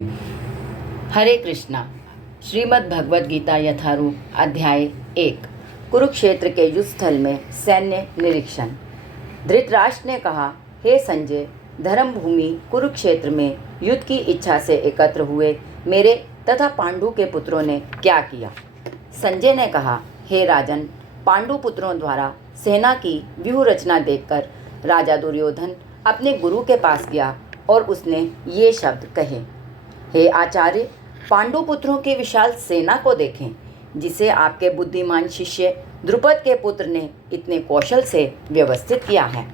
हरे कृष्णा। श्रीमद् भगवद गीता यथारूप अध्याय 1। कुरुक्षेत्र के युद्ध स्थल में सैन्य निरीक्षण। धृतराष्ट्र ने कहा, हे संजय, धर्म भूमि कुरुक्षेत्र में युद्ध की इच्छा से एकत्र हुए मेरे तथा पांडु के पुत्रों ने क्या किया। संजय ने कहा, हे राजन, पांडु पुत्रों द्वारा सेना की व्यूह रचना देखकर राजा दुर्योधन अपने गुरु के पास गया और उसने ये शब्द कहे, हे आचार्य, पांडु पुत्रों की विशाल सेना को देखें, जिसे आपके बुद्धिमान शिष्य द्रुपद के पुत्र ने इतने कौशल से व्यवस्थित किया है।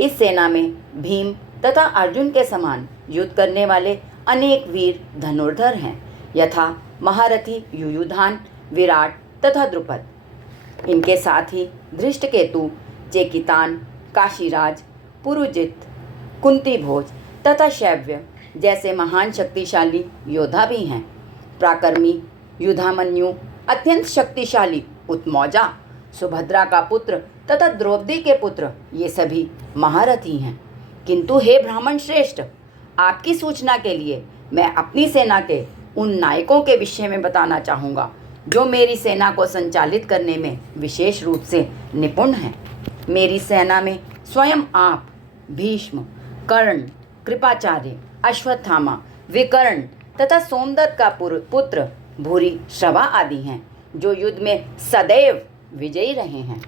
इस सेना में भीम तथा अर्जुन के समान युद्ध करने वाले अनेक वीर धनुर्धर हैं, यथा महारथी युयुधान, विराट तथा द्रुपद। इनके साथ ही धृष्टकेतु, चेकितान, काशीराज, पुरुजित, कुंती भोज तथा शैव्य जैसे महान शक्तिशाली योद्धा भी हैं। प्राकर्मी, युधामन्यु, अत्यंत शक्तिशाली उत्मौजा, सुभद्रा का पुत्र तथा द्रौपदी के पुत्र, ये सभी महारथी हैं। किंतु हे ब्राह्मण श्रेष्ठ, आपकी सूचना के लिए मैं अपनी सेना के उन नायकों के विषय में बताना चाहूँगा जो मेरी सेना को संचालित करने में विशेष रूप से निपुण हैं। मेरी सेना में स्वयं आप, भीष्म, कर्ण, कृपाचार्य, अश्वत्थामा, विकर्ण तथा सोमदत्त का पुत्र भूरि श्रवा आदि हैं, जो युद्ध में सदैव विजयी रहे हैं।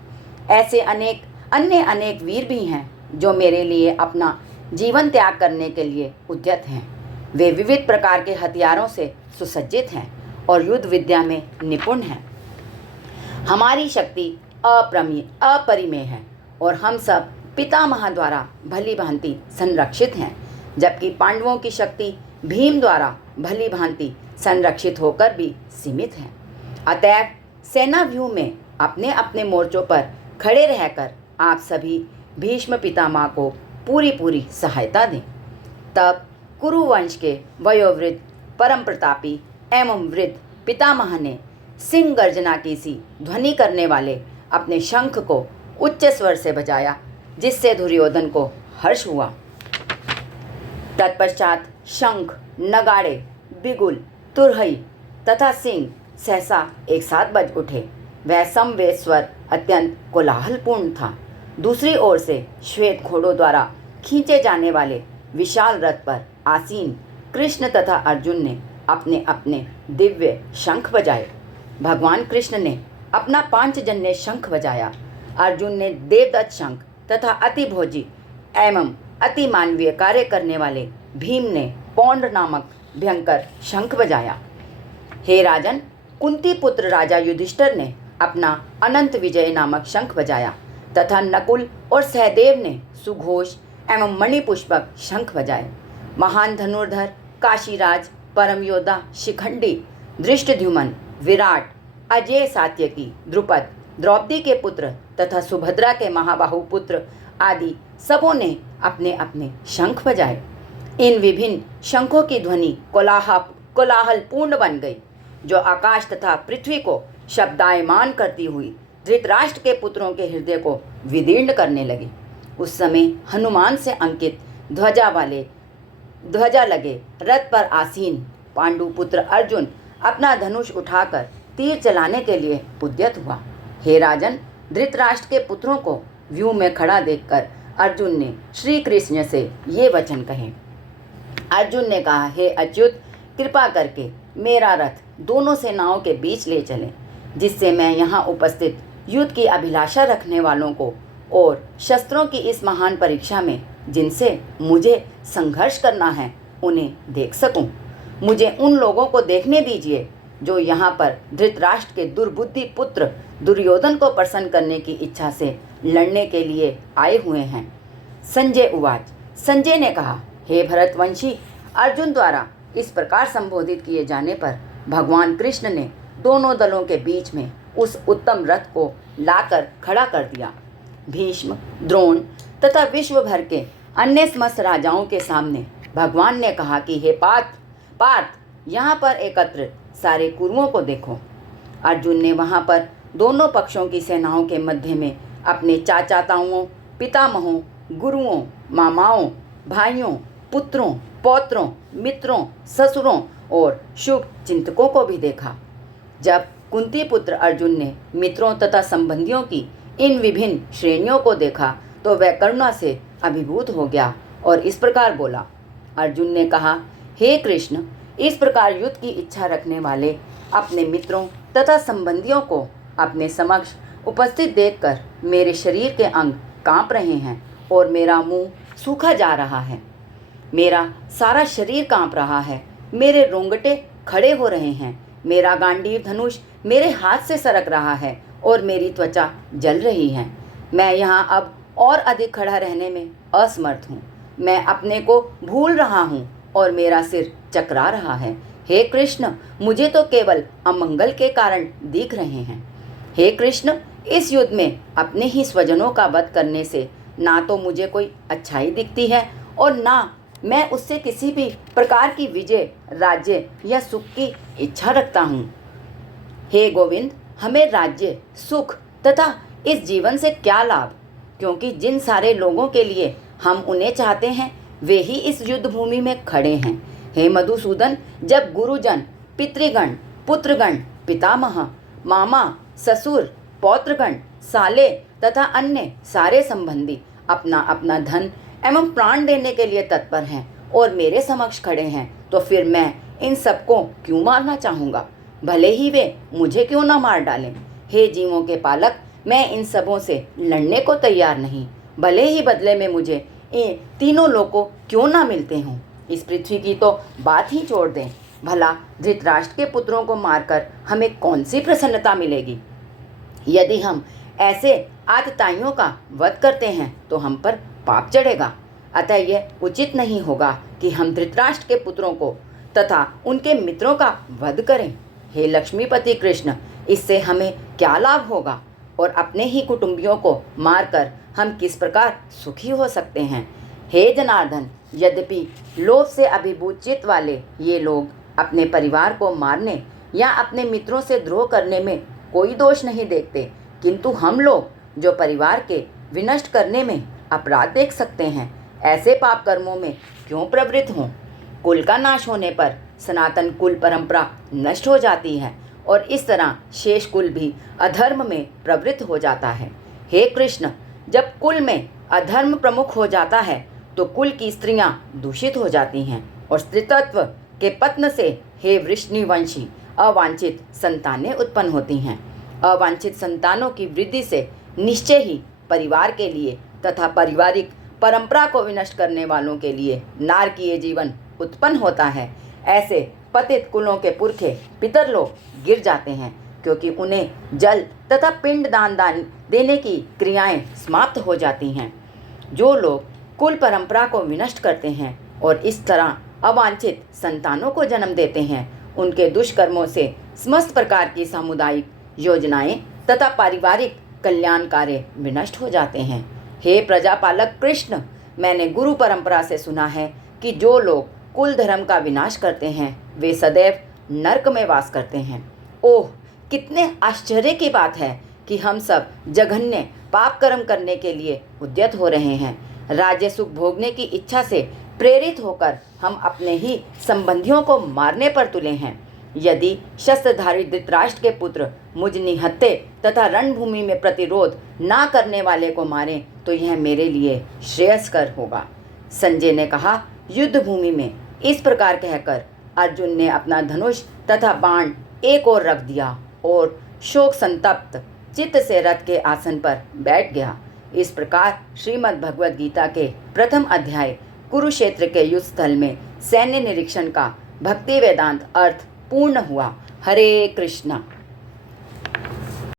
ऐसे अनेक वीर भी हैं जो मेरे लिए अपना जीवन त्याग करने के लिए उद्यत हैं। वे विविध प्रकार के हथियारों से सुसज्जित हैं और युद्ध विद्या में निपुण हैं। हमारी शक्ति अपरिमेय है और हम सब पितामह द्वारा भली भांति संरक्षित हैं, जबकि पांडवों की शक्ति भीम द्वारा भली भांति संरक्षित होकर भी सीमित है। अतएव सेना व्यूह में अपने अपने मोर्चों पर खड़े रहकर आप सभी भीष्म पितामह को पूरी सहायता दें। तब कुरुवंश के वयोवृद्ध, परम प्रतापी एवं वृद्ध पितामह ने सिंह गर्जना की सी ध्वनि करने वाले अपने शंख को उच्च स्वर से बजाया, जिससे दुर्योधन को हर्ष हुआ। तत्पश्चात शंख, नगाड़े, बिगुल, तुरहई तथा सिंह सहसा एक साथ बज उठे। वह समवेत स्वर अत्यंत कोलाहलपूर्ण था। दूसरी ओर से श्वेत घोड़ों द्वारा खींचे जाने वाले विशाल रथ पर आसीन कृष्ण तथा अर्जुन ने अपने अपने दिव्य शंख बजाए। भगवान कृष्ण ने अपना पांचजन्य शंख बजाया, अर्जुन ने देवदत्त शंख तथा अति भोजी एवं अति मानवीय कार्य करने वाले भीम ने पौंड नामक भयंकर शंख बजाया। हे राजन, कुंती पुत्र राजा युधिष्ठिर ने अपना अनंत विजय नामक शंख बजाया तथा नकुल और सहदेव ने सुघोष एवं मणिपुष्पक शंख बजाए। महान धनुर्धर काशीराज, परम योद्धा शिखंडी, धृष्टद्युम्न, विराट, अजय सात्यकी, द्रुपद, द्रौपदी के पुत्र तथा सुभद्रा के महाबाहु पुत्र आदि सबों ने अपने अपने शंख बजाए। इन विभिन्न शंखों की ध्वनि कोलाहलपूर्ण बन गई, जो आकाश तथा पृथ्वी को शब्दायमान करती हुई धृतराष्ट्र के पुत्रों के हृदय को विदीर्ण करने लगी। उस समय हनुमान से अंकित ध्वजा लगे रथ पर आसीन पांडु पुत्र अर्जुन अपना धनुष उठाकर तीर चलाने के लिए उद्यत हुआ। हे राजन, धृतराष्ट्र के पुत्रों को व्यूह में खड़ा देखकर अर्जुन ने श्री कृष्ण से ये वचन कहे। अर्जुन ने कहा, हे अच्युत, कृपा करके मेरा रथ दोनों सेनाओं के बीच ले चलें, जिससे मैं यहाँ उपस्थित युद्ध की अभिलाषा रखने वालों को और शस्त्रों की इस महान परीक्षा में जिनसे मुझे संघर्ष करना है, उन्हें देख सकूं। मुझे उन लोगों को देखने दीजिए जो यहाँ पर धृतराष्ट्र के दुर्बुद्धि पुत्र दुर्योधन को प्रसन्न करने की इच्छा से लड़ने के लिए आए हुए हैं। संजय उवाच। संजय ने कहा, हे भरतवंशी, अर्जुन द्वारा इस प्रकार संबोधित किए जाने पर भगवान कृष्ण ने दोनों दलों के बीच में उस उत्तम रथ को लाकर खड़ा कर दिया। भीष्म, द्रोण तथा विश्व भर के अन्य समस्त राजाओं के सामने भगवान ने कहा कि हे पार्थ, यहाँ पर एकत्रित सारे कुरुओं को देखो। अर्जुन ने वहाँ पर दोनों पक्षों की सेनाओं के मध्य में अपने चाचाताओं, पितामहों, गुरुओं, मामाओं, भाइयों, पुत्रों पौत्रों, मित्रों, ससुरों और शुभ चिंतकों को भी देखा। जब कुंती पुत्र अर्जुन ने मित्रों तथा संबंधियों की इन विभिन्न श्रेणियों को देखा तो वह करुणा से अभिभूत हो गया और इस प्रकार बोला। अर्जुन ने कहा, हे कृष्ण, इस प्रकार युद्ध की इच्छा रखने वाले अपने मित्रों तथा संबंधियों को अपने समक्ष उपस्थित देखकर मेरे शरीर के अंग कांप रहे हैं और मेरा मुंह सूखा जा रहा है। मेरा सारा शरीर कांप रहा है, मेरे रोंगटे खड़े हो रहे हैं, मेरा गांडीव धनुष मेरे हाथ से सरक रहा है और मेरी त्वचा जल रही है। मैं यहाँ अब और अधिक खड़ा रहने में असमर्थ हूँ। मैं अपने को भूल रहा हूँ और मेरा सिर चकरा रहा है। हे कृष्ण, मुझे तो केवल अमंगल के कारण दिख रहे हैं। हे कृष्ण, इस युद्ध में अपने ही स्वजनों का वध करने से ना तो मुझे कोई अच्छाई दिखती है और ना मैं उससे किसी भी प्रकार की विजय, राज्य या सुख की इच्छा रखता हूँ। हे गोविंद, हमें राज्य, सुख तथा इस जीवन से क्या लाभ, क्योंकि जिन सारे लोगों के लिए हम उन्हें चाहते हैं वे ही इस युद्ध भूमि में खड़े हैं। हे मधुसूदन, जब गुरुजन, पितृगण, पुत्रगण, पितामह, मामा, ससुर, पौत्रगण, साले तथा अन्य सारे संबंधी अपना अपना धन एवं प्राण देने के लिए तत्पर हैं और मेरे समक्ष खड़े हैं, तो फिर मैं इन सबको क्यों मारना चाहूँगा, भले ही वे मुझे क्यों ना मार डालें। हे जीवों के पालक, मैं इन सबों से लड़ने को तैयार नहीं, भले ही बदले में मुझे ये तीनों लोगों क्यों ना मिलते हों। इस पृथ्वी की तो बात ही छोड़ दें, भला धृतराष्ट्र के पुत्रों को मारकर हमें कौन सी प्रसन्नता मिलेगी। यदि हम ऐसे आतताइयों का वध करते हैं तो हम पर पाप चढ़ेगा। अतः यह उचित नहीं होगा कि हम धृतराष्ट्र के पुत्रों को तथा उनके मित्रों का वध करें। हे लक्ष्मीपति कृष्ण, इससे हमें क्या लाभ होगा और अपने ही कुटुंबियों को मारकर हम किस प्रकार सुखी हो सकते हैं। हे जनार्दन, यद्यपि लोभ से अभिभूत चित्त वाले ये लोग अपने परिवार को मारने या अपने मित्रों से द्रोह करने में कोई दोष नहीं देखते, किंतु हम लोग जो परिवार के विनष्ट करने में अपराध देख सकते हैं, ऐसे पाप कर्मों में क्यों प्रवृत्त हों। कुल का नाश होने पर सनातन कुल परंपरा नष्ट हो जाती है और इस तरह शेष कुल भी अधर्म में प्रवृत्त हो जाता है। हे कृष्ण, जब कुल में अधर्म प्रमुख हो जाता है तो कुल की स्त्रियां दूषित हो जाती हैं और स्त्रीत्व के पतन से हे वृष्णिवंशी अवांछित संतानें उत्पन्न होती हैं। अवांछित संतानों की वृद्धि से निश्चय ही परिवार के लिए तथा पारिवारिक परंपरा को विनष्ट करने वालों के लिए नारकीय जीवन उत्पन्न होता है। ऐसे पतित कुलों के पुरखे पितर लोग गिर जाते हैं, क्योंकि उन्हें जल तथा पिंड दान देने की क्रियाएं समाप्त हो जाती हैं। जो लोग कुल परंपरा को विनष्ट करते हैं और इस तरह अवांछित संतानों को जन्म देते हैं, उनके दुष्कर्मों से समस्त प्रकार की सामुदायिक योजनाएं तथा पारिवारिक कल्याण कार्य विनष्ट हो जाते हैं। हे प्रजापालक कृष्ण, मैंने गुरु परंपरा से सुना है कि जो लोग कुल धर्म का विनाश करते हैं वे सदैव नरक में वास करते हैं। ओह, कितने आश्चर्य की बात है कि हम सब जघन्य पाप कर्म करने के लिए उद्यत हो रहे हैं। राज्य सुख भोगने की इच्छा से प्रेरित होकर हम अपने ही संबंधियों को मारने पर तुले हैं। यदि शस्त्रधारी धृतराष्ट्र के पुत्र मुझ निहत्थे तथा रणभूमि में प्रतिरोध ना करने वाले को मारें तो यह मेरे लिए श्रेयस्कर होगा। संजय ने कहा। युद्ध भूमि में इस प्रकार कहकर अर्जुन ने अपना धनुष तथा बाण एक ओर रख दिया और शोक संतप्त चित्त से रथ के आसन पर बैठ गया। इस प्रकार श्रीमद् भगवद गीता के प्रथम अध्याय कुरुक्षेत्र के युद्ध स्थल में सैन्य निरीक्षण का भक्ति वेदांत अर्थ पूर्ण हुआ। हरे कृष्णा।